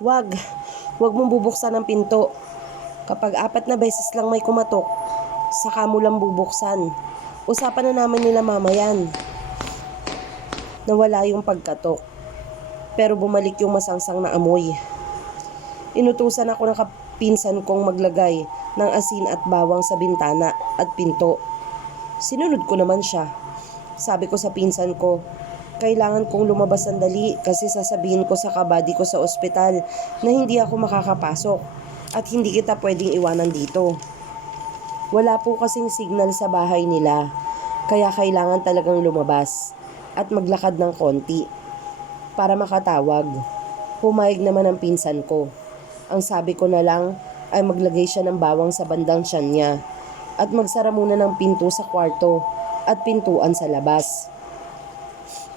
Wag, wag mong bubuksan ang pinto. Kapag 4 na beses lang may kumatok, saka mo lang bubuksan. Usapan na naman nila mamayan. Nawala yung pagkatok, pero bumalik yung masangsang na amoy. Inutusan ako ng kapinsan kong maglagay ng asin at bawang sa bintana at pinto. Sinunod ko naman siya. Sabi ko sa pinsan ko, kailangan kong lumabas sandali kasi sasabihin ko sa kabady ko sa ospital na hindi ako makakapasok at hindi kita pwedeng iwanan dito. Wala po kasing signal sa bahay nila, kaya kailangan talagang lumabas at maglakad ng konti para makatawag. Pumayag naman ang pinsan ko. Ang sabi ko na lang ay maglagay siya ng bawang sa bandang tiyan niya at magsara muna ng pinto sa kwarto at pintuan sa labas.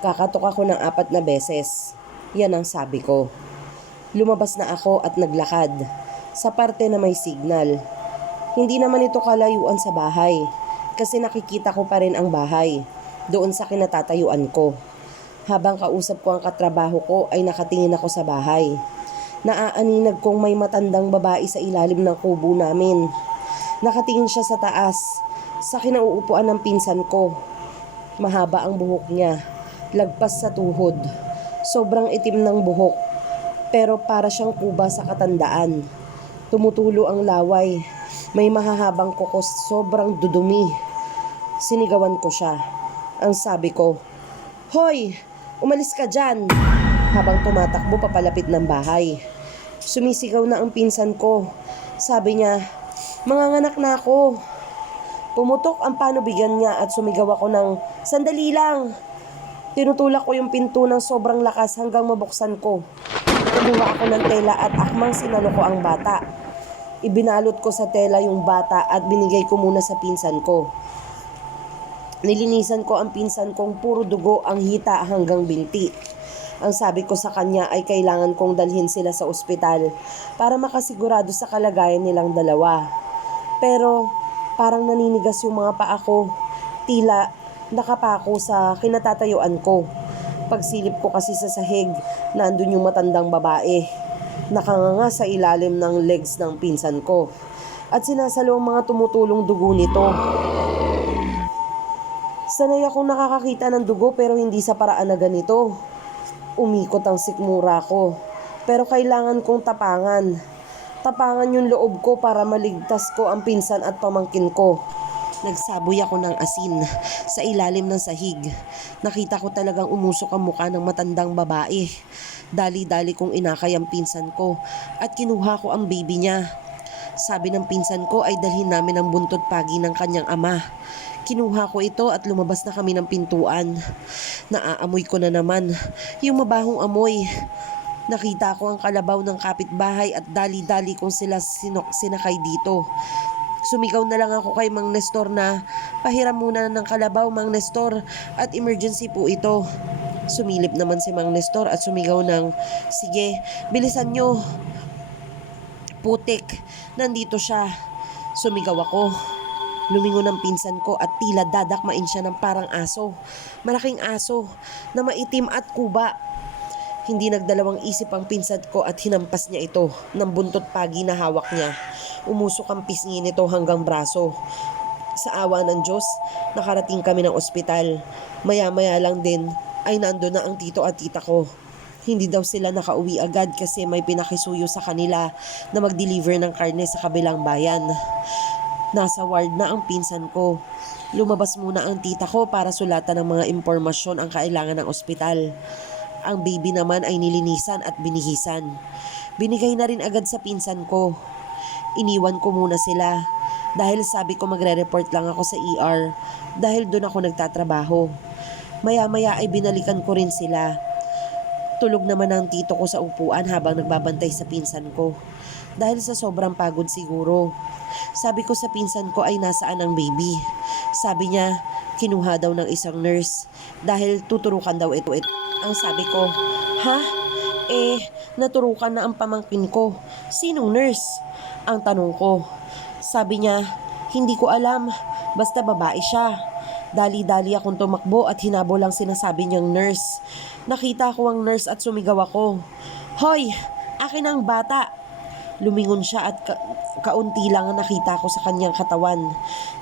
Kakatok ako ng 4 na beses. Yan ang sabi ko. Lumabas na ako at naglakad sa parte na may signal. Hindi naman ito kalayuan sa bahay kasi nakikita ko pa rin ang bahay doon sa kinatatayuan ko. Habang kausap ko ang katrabaho ko ay nakatingin ako sa bahay. Naaaninag kong may matandang babae sa ilalim ng kubo namin. Nakatingin siya sa taas, sa kinauupuan ng pinsan ko. Mahaba ang buhok niya, lagpas sa tuhod. Sobrang itim ng buhok, pero para siyang kuba sa katandaan. Tumutulo ang laway, may mahahabang kukos, sobrang dudumi. Sinigawan ko siya. Ang sabi ko, "Hoy! Umalis ka dyan!" Habang tumatakbo papalapit ng bahay. Sumisigaw na ang pinsan ko. Sabi niya, "Manganganak na ako." Pumutok ang panubigan niya at sumigaw ako ng, "Sandali lang!" Tinutulak ko yung pinto ng sobrang lakas hanggang mabuksan ko. Kumuha ako ng tela at akmang sinalo ko ang bata. Ibinalot ko sa tela yung bata at binigay ko muna sa pinsan ko. Nilinisan ko ang pinsan kong puro dugo ang hita hanggang binti. Ang sabi ko sa kanya ay kailangan kong dalhin sila sa ospital para makasigurado sa kalagayan nilang dalawa. Pero parang naninigas yung mga paa ko, tila nakapako sa kinatatayuan ko. Pagsilip ko kasi sa sahig, nandun yung matandang babae. Nakanganga sa ilalim ng legs ng pinsan ko at sinasalo ang mga tumutulong dugo nito. Sanay akong nakakakita ng dugo pero hindi sa paraan na ganito. Umikot ang sikmura ko, pero kailangan kong tapangan. Tapangan yung loob ko para maligtas ko ang pinsan at pamangkin ko. Nagsaboy ako ng asin sa ilalim ng sahig. Nakita ko talagang umusok ang mukha ng matandang babae. Dali-dali kong inakay ang pinsan ko at kinuha ko ang baby niya. Sabi ng pinsan ko ay dalhin namin ang buntot pagi ng kanyang ama. Kinuha ko ito at lumabas na kami ng pintuan. Naaamoy ko na naman yung mabahong amoy. Nakita ko ang kalabaw ng kapitbahay at dali-dali kong sila sinakay dito. Sumigaw na lang ako kay Mang Nestor na, "Pahiram muna ng kalabaw, Mang Nestor, at emergency po ito." Sumilip naman si Mang Nestor at sumigaw ng, "Sige, bilisan nyo. Putik, nandito siya." Sumigaw ako. Lumingon ang pinsan ko at tila dadakmain siya ng parang aso. Malaking aso na maitim at kuba. Hindi nagdalawang isip ang pinsan ko at hinampas niya ito ng buntot pagi na hawak niya. Umusok ang pisngi nito hanggang braso. Sa awa ng Diyos, nakarating kami ng ospital. Maya-maya lang din ay nando na ang tito at tita ko. Hindi daw sila nakauwi agad kasi may pinakisuyo sa kanila na mag-deliver ng karne sa kabilang bayan. Nasa ward na ang pinsan ko. Lumabas muna ang tita ko para sulatan ng mga impormasyon ang kailangan ng ospital. Ang baby naman ay nilinisan at binihisan. Binigay na rin agad sa pinsan ko. Iniwan ko muna sila dahil sabi ko magre-report lang ako sa ER dahil doon ako nagtatrabaho. Maya-maya ay binalikan ko rin sila. Tulog naman ang tito ko sa upuan habang nagbabantay sa pinsan ko. Dahil sa sobrang pagod siguro. Sabi ko sa pinsan ko ay nasaan ang baby. Sabi niya, kinuha daw ng isang nurse dahil tuturukan daw ito. Ang sabi ko, "Ha? Naturukan na ang pamangkin ko. Sinong nurse?" Ang tanong ko. Sabi niya, "Hindi ko alam. Basta babae siya." Dali-dali akong tumakbo at hinabol ang sinasabi niyang nurse. Nakita ko ang nurse at sumigaw ako, "Hoy! Akin ang bata. Lumingon siya at kaunti lang ang nakita ko sa kanyang katawan.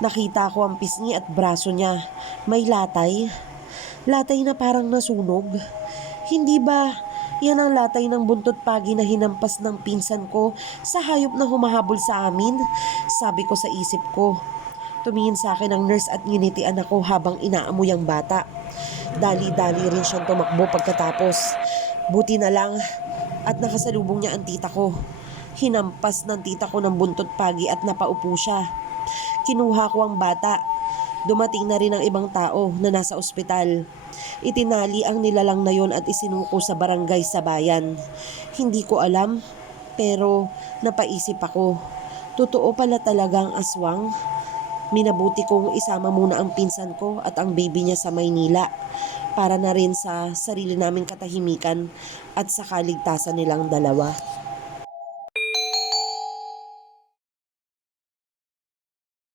Nakita ko ang pisngi at braso niya. May latay. Latay na parang nasunog. Hindi ba yan ang latay ng buntot pagi na hinampas ng pinsan ko sa hayop na humahabol sa amin? Sabi ko sa isip ko. Tumingin sa akin ang nurse at nginitian ako habang inaamoy ang bata. Dali-dali rin siyang tumakbo pagkatapos. Buti na lang at nakasalubong niya ang tita ko. Hinampas ng tita ko ng buntot pagi at napaupo siya. Kinuha ko ang bata. Dumating na rin ang ibang tao na nasa ospital. Itinali ang nilalang na yon at isinuko sa barangay sa bayan. Hindi ko alam, pero napaisip ako. Totoo pala talagang aswang. Minabuti kong isama muna ang pinsan ko at ang baby niya sa Maynila para na rin sa sarili naming katahimikan at sa kaligtasan nilang dalawa.